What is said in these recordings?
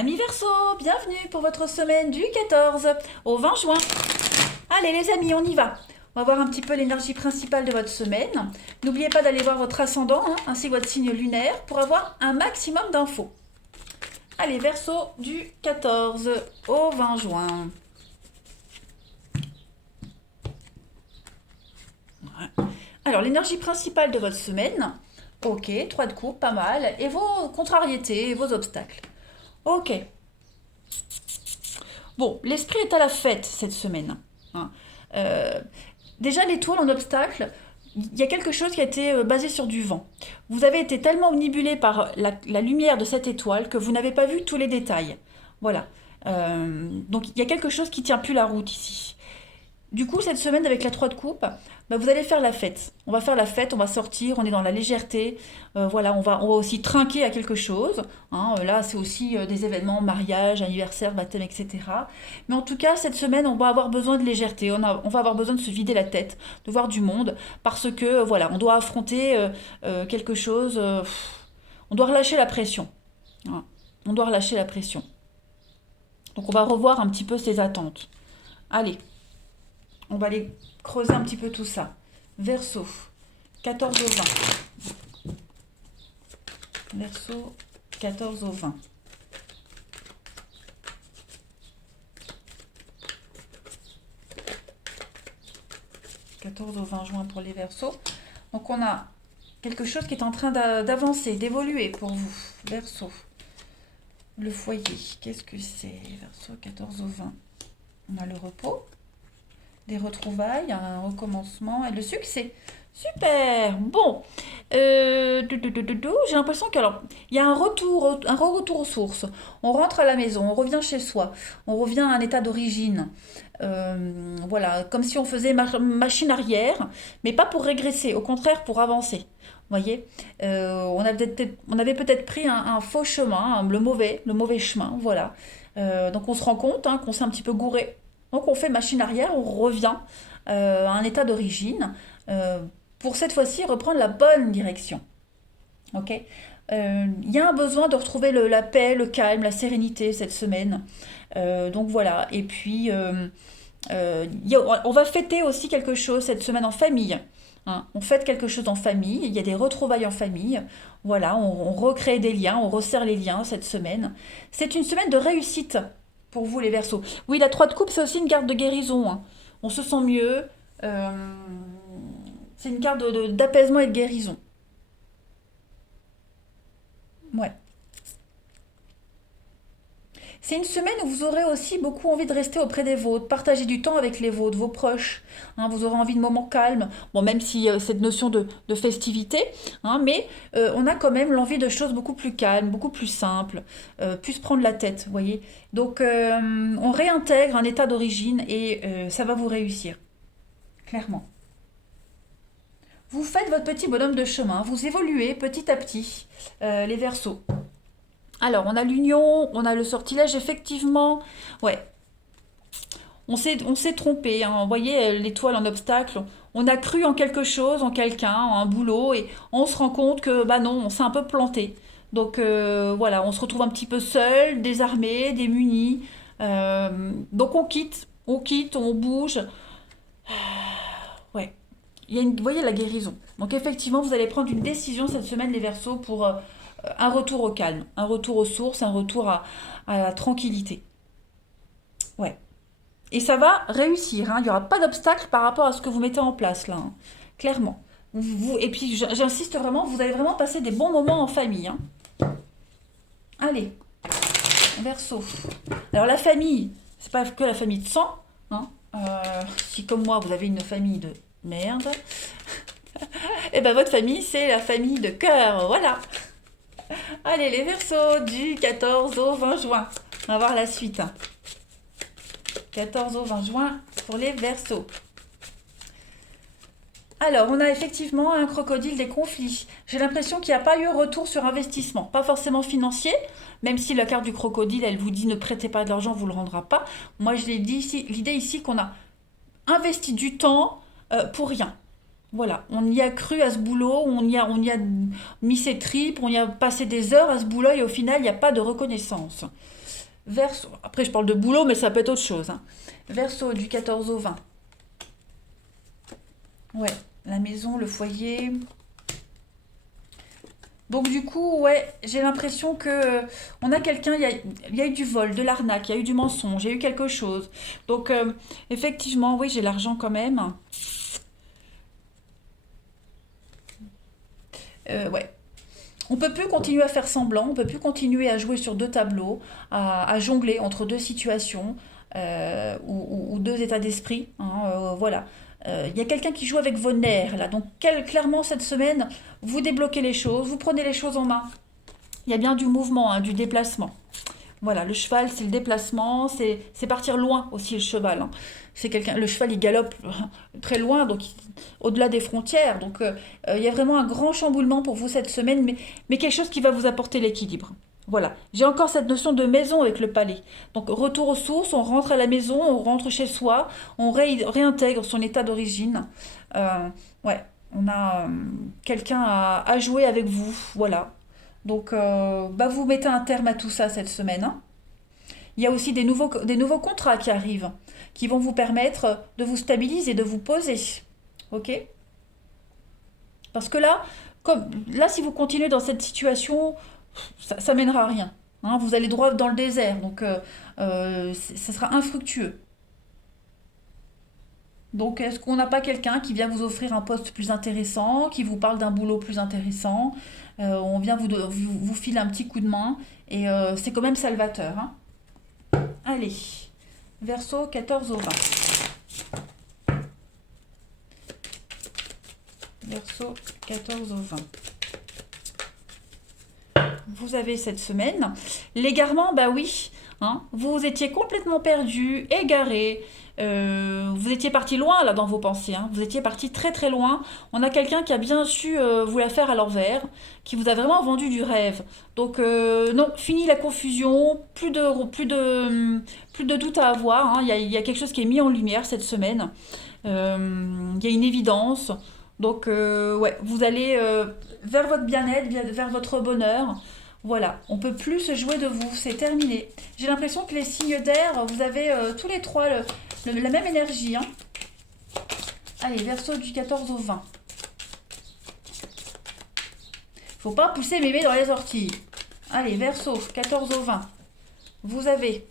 Amis Verseau, bienvenue pour votre semaine du 14 au 20 juin. Allez les amis, on y va. On va voir un petit peu l'énergie principale de votre semaine. N'oubliez pas d'aller voir votre ascendant, ainsi que votre signe lunaire, pour avoir un maximum d'infos. Allez, Verseau du 14 au 20 juin. Ouais. Alors, l'énergie principale de votre semaine, ok, 3 de coupe, pas mal, et vos contrariétés, et vos obstacles. Ok. Bon, l'esprit est à la fête cette semaine. Hein. Euh, Déjà, l'étoile en obstacle, il y a quelque chose qui a été basé sur du vent. Vous avez été tellement omnibulé par la lumière de cette étoile que vous n'avez pas vu tous les détails. Voilà. Donc, il y a quelque chose qui tient plus la route ici. Du coup, cette semaine, avec la 3 de coupe, bah, vous allez faire la fête. On va faire la fête, on va sortir, on est dans la légèreté. Voilà, on va aussi trinquer à quelque chose. Hein. Là, c'est aussi des événements, mariage, anniversaire, baptême, etc. Mais en tout cas, cette semaine, on va avoir besoin de légèreté. On va avoir besoin de se vider la tête, de voir du monde. Parce que, voilà, on doit affronter quelque chose. On doit relâcher la pression. Hein. On doit relâcher la pression. Donc, on va revoir un petit peu ses attentes. Allez. On va aller creuser un petit peu tout ça. Verseau, 14 au 20. Verseau, 14 au 20. « 14 au 20 juin pour les Verseaux. Donc on a quelque chose qui est en train d'avancer, d'évoluer pour vous. Verseau. Le foyer, qu'est-ce que c'est? Verseau, 14 au 20. On a le repos, des retrouvailles, un recommencement et le succès. Super. Bon. J'ai l'impression qu'il y a un retour aux sources. On rentre à la maison, on revient chez soi, on revient à un état d'origine. Voilà, comme si on faisait machine arrière, mais pas pour régresser, au contraire pour avancer. Vous voyez, on avait peut-être pris un faux chemin, hein, le mauvais chemin, voilà. Donc on se rend compte qu'on s'est un petit peu gouré. Donc on fait machine arrière, on revient à un état d'origine pour cette fois-ci reprendre la bonne direction. Ok. Il y a un besoin de retrouver la paix, le calme, la sérénité cette semaine. Donc voilà. Et puis on va fêter aussi quelque chose cette semaine en famille. Hein. On fête quelque chose en famille. Il y a des retrouvailles en famille. Voilà, on recrée des liens, on resserre les liens cette semaine. C'est une semaine de réussite pour vous les Verseaux. Oui, la 3 de coupe, c'est aussi une carte de guérison. Hein. On se sent mieux. Euh, c'est une carte d'apaisement et de guérison. Ouais. C'est une semaine où vous aurez aussi beaucoup envie de rester auprès des vôtres, partager du temps avec les vôtres, vos proches. Hein, vous aurez envie de moments calmes. Bon, même si cette notion de festivité, hein, mais on a quand même l'envie de choses beaucoup plus calmes, beaucoup plus simples, plus se prendre la tête, vous voyez. Donc, on réintègre un état d'origine et ça va vous réussir, clairement. Vous faites votre petit bonhomme de chemin, vous évoluez petit à petit, les Verseaux. Alors, on a l'union, on a le sortilège, effectivement. Ouais, on s'est trompé. Hein. Vous voyez, l'étoile en obstacle. On a cru en quelque chose, en quelqu'un, en un boulot, et on se rend compte que, bah non, on s'est un peu planté. Donc voilà, on se retrouve un petit peu seul, désarmé, démuni. Donc on quitte, on bouge. Ouais. Vous voyez la guérison. Donc effectivement, vous allez prendre une décision cette semaine, les Verseaux, pour un retour au calme, un retour aux sources, un retour à la tranquillité. Ouais. Et ça va réussir. Hein. Il n'y aura pas d'obstacle par rapport à ce que vous mettez en place là. Hein. Clairement. Et puis j'insiste vraiment, vous allez vraiment passer des bons moments en famille. Hein. Allez, Verseau. Alors la famille, c'est pas que la famille de sang. Hein. Si comme moi vous avez une famille de merde, et ben votre famille c'est la famille de cœur. Voilà. Allez les Verseaux du 14 au 20 juin. On va voir la suite. 14 au 20 juin pour les Verseaux. Alors, on a effectivement un crocodile des conflits. J'ai l'impression qu'il n'y a pas eu retour sur investissement. Pas forcément financier, même si la carte du crocodile, elle vous dit ne prêtez pas de l'argent, vous ne le rendra pas. Moi, je l'ai dit ici, l'idée ici qu'on a investi du temps pour rien. Voilà, on y a cru à ce boulot, on y a mis ses tripes, on y a passé des heures à ce boulot et au final, il n'y a pas de reconnaissance. Verseau, après je parle de boulot, mais ça peut être autre chose, hein. Verseau du 14 au 20. Ouais, la maison, le foyer. Donc du coup, ouais, j'ai l'impression que on a quelqu'un, il y a eu du vol, de l'arnaque, il y a eu du mensonge, il y a eu quelque chose. Donc effectivement, oui, j'ai l'argent quand même. Ouais. On peut plus continuer à faire semblant, on peut plus continuer à jouer sur deux tableaux, à jongler entre deux situations ou deux états d'esprit, hein, voilà. Il y a quelqu'un qui joue avec vos nerfs là, donc clairement cette semaine, vous débloquez les choses, vous prenez les choses en main. Il y a bien du mouvement, hein, du déplacement. Voilà, le cheval, c'est le déplacement, c'est partir loin aussi le cheval, hein. C'est quelqu'un, le cheval, il galope très loin, donc au-delà des frontières. Donc il y a vraiment un grand chamboulement pour vous cette semaine, mais quelque chose qui va vous apporter l'équilibre. Voilà, j'ai encore cette notion de maison avec le palais. Donc retour aux sources, on rentre à la maison, on rentre chez soi, on réintègre son état d'origine. Euh, ouais, on a quelqu'un à jouer avec vous, voilà. Donc, bah, vous mettez un terme à tout ça cette semaine, hein. Il y a aussi des nouveaux contrats qui arrivent, qui vont vous permettre de vous stabiliser, de vous poser. Ok? Parce que là, si vous continuez dans cette situation, ça mènera à rien, hein. Vous allez droit dans le désert, donc ça sera infructueux. Donc, est-ce qu'on n'a pas quelqu'un qui vient vous offrir un poste plus intéressant, qui vous parle d'un boulot plus intéressant? On vient vous filer un petit coup de main et c'est quand même salvateur, hein. Allez, verso 14 au 20. Verso 14 au 20. Vous avez cette semaine. L'égarement, bah oui, hein, vous étiez complètement perdu, égaré. Vous étiez parti loin là dans vos pensées, hein. Vous étiez parti très très loin. On a quelqu'un qui a bien su vous la faire à l'envers, qui vous a vraiment vendu du rêve. Donc non, fini la confusion, plus de doute à avoir, hein. Il y a quelque chose qui est mis en lumière cette semaine. Il y a une évidence. Donc ouais, vous allez vers votre bien-être, vers votre bonheur. Voilà, on peut plus se jouer de vous, c'est terminé. J'ai l'impression que les signes d'air, vous avez tous les trois la même énergie, hein. Allez, verso du 14 au 20. Faut pas pousser mémé dans les orties. Allez, verso 14 au 20. Vous avez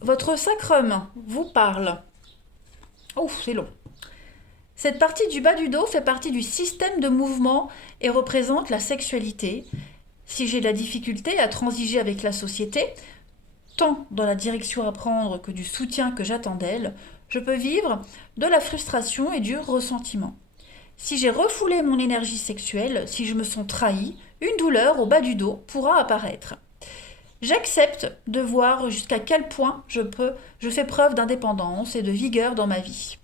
votre sacrum vous parle. Ouf, c'est long. Cette partie du bas du dos fait partie du système de mouvement et représente la sexualité. Si j'ai de la difficulté à transiger avec la société, tant dans la direction à prendre que du soutien que j'attends d'elle, je peux vivre de la frustration et du ressentiment. Si j'ai refoulé mon énergie sexuelle, si je me sens trahi, une douleur au bas du dos pourra apparaître. J'accepte de voir jusqu'à quel point je fais preuve d'indépendance et de vigueur dans ma vie.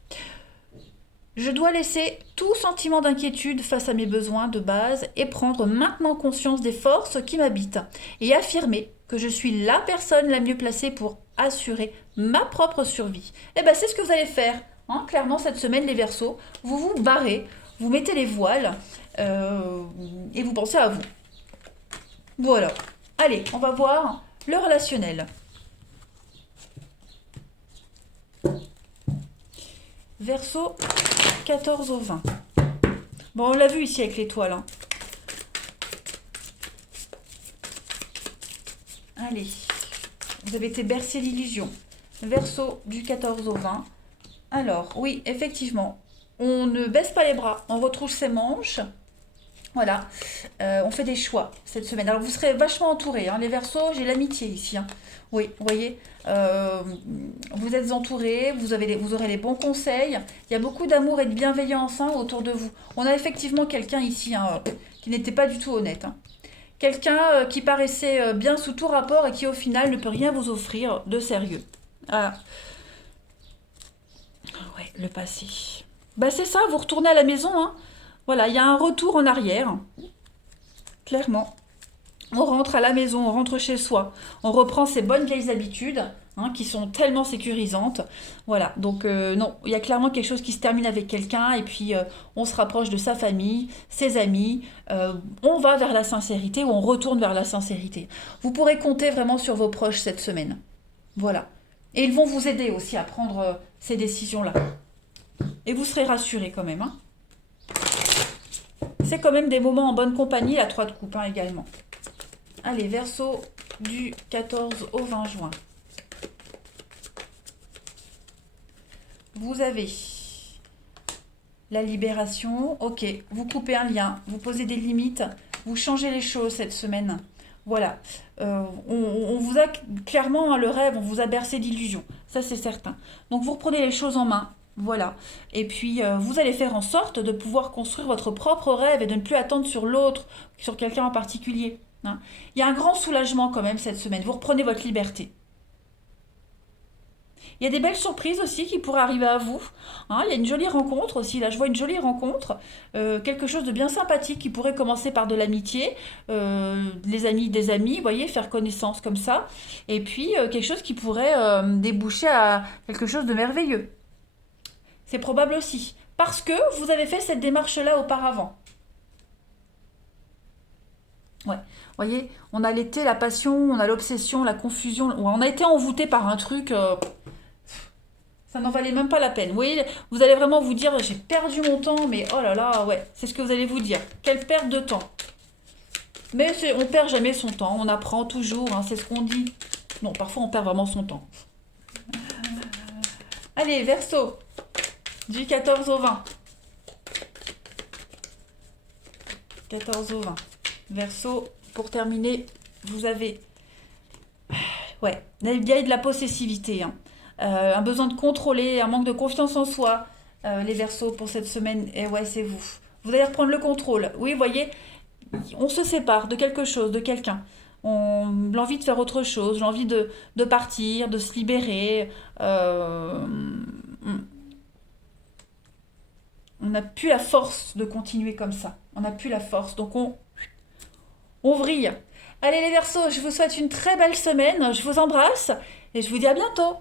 Je dois laisser tout sentiment d'inquiétude face à mes besoins de base et prendre maintenant conscience des forces qui m'habitent et affirmer que je suis la personne la mieux placée pour assurer ma propre survie. Et bien c'est ce que vous allez faire, hein, clairement cette semaine les Verseaux. Vous vous barrez, vous mettez les voiles et vous pensez à vous. Voilà. Allez, on va voir le relationnel. Verseau 14 au 20. Bon, on l'a vu ici avec l'étoile, hein. Allez, vous avez été bercé d'illusions. Verseau du 14 au 20. Alors, oui, effectivement, on ne baisse pas les bras, on retrouve ses manches. Voilà, on fait des choix cette semaine. Alors, vous serez vachement entourés, hein. Les Verseaux, j'ai l'amitié ici, hein. Oui, vous voyez, vous êtes entourés, vous aurez les bons conseils. Il y a beaucoup d'amour et de bienveillance, hein, autour de vous. On a effectivement quelqu'un ici, hein, qui n'était pas du tout honnête, hein. Quelqu'un qui paraissait bien sous tout rapport et qui au final ne peut rien vous offrir de sérieux. Ah, ouais, le passé. Bah c'est ça, vous retournez à la maison, hein. Voilà, il y a un retour en arrière, clairement. On rentre à la maison, on rentre chez soi, on reprend ses bonnes vieilles habitudes, hein, qui sont tellement sécurisantes. Voilà, donc non, il y a clairement quelque chose qui se termine avec quelqu'un et puis on se rapproche de sa famille, ses amis, on va vers la sincérité ou on retourne vers la sincérité. Vous pourrez compter vraiment sur vos proches cette semaine. Voilà. Et ils vont vous aider aussi à prendre ces décisions-là. Et vous serez rassurés quand même, hein. C'est quand même des moments en bonne compagnie, la 3 de coupe, hein, également. Allez, Verseau, du 14 au 20 juin. Vous avez la libération. Ok, vous coupez un lien, vous posez des limites, vous changez les choses cette semaine. Voilà. On vous a clairement, hein, le rêve, on vous a bercé d'illusions. Ça, c'est certain. Donc, vous reprenez les choses en main. Voilà. Et puis, vous allez faire en sorte de pouvoir construire votre propre rêve et de ne plus attendre sur l'autre, sur quelqu'un en particulier, hein. Il y a un grand soulagement quand même cette semaine. Vous reprenez votre liberté. Il y a des belles surprises aussi qui pourraient arriver à vous, hein. Il y a une jolie rencontre aussi. Là, je vois une jolie rencontre. Quelque chose de bien sympathique qui pourrait commencer par de l'amitié. Les amis des amis, vous voyez, faire connaissance comme ça. Et puis, quelque chose qui pourrait déboucher à quelque chose de merveilleux. C'est probable aussi. Parce que vous avez fait cette démarche-là auparavant. Ouais. Vous voyez, on a l'été, la passion, on a l'obsession, la confusion. Ouais, on a été envoûté par un truc. Ça n'en valait même pas la peine. Vous voyez, vous allez vraiment vous dire, j'ai perdu mon temps, mais oh là là, ouais, c'est ce que vous allez vous dire. Quelle perte de temps. Mais on perd jamais son temps, on apprend toujours, hein, c'est ce qu'on dit. Non, parfois on perd vraiment son temps. Allez, Verseau, du 14 au 20. 14 au 20. Verseau, pour terminer, vous avez, ouais, il y a de la possessivité, hein. Un besoin de contrôler, un manque de confiance en soi, les Verseaux pour cette semaine. Et ouais, c'est vous. Vous allez reprendre le contrôle. Oui, vous voyez, on se sépare de quelque chose, de quelqu'un. L'envie de faire autre chose, l'envie de partir, de se libérer. On n'a plus la force de continuer comme ça. On n'a plus la force. Donc on vrille. Allez les Verseaux, je vous souhaite une très belle semaine. Je vous embrasse et je vous dis à bientôt.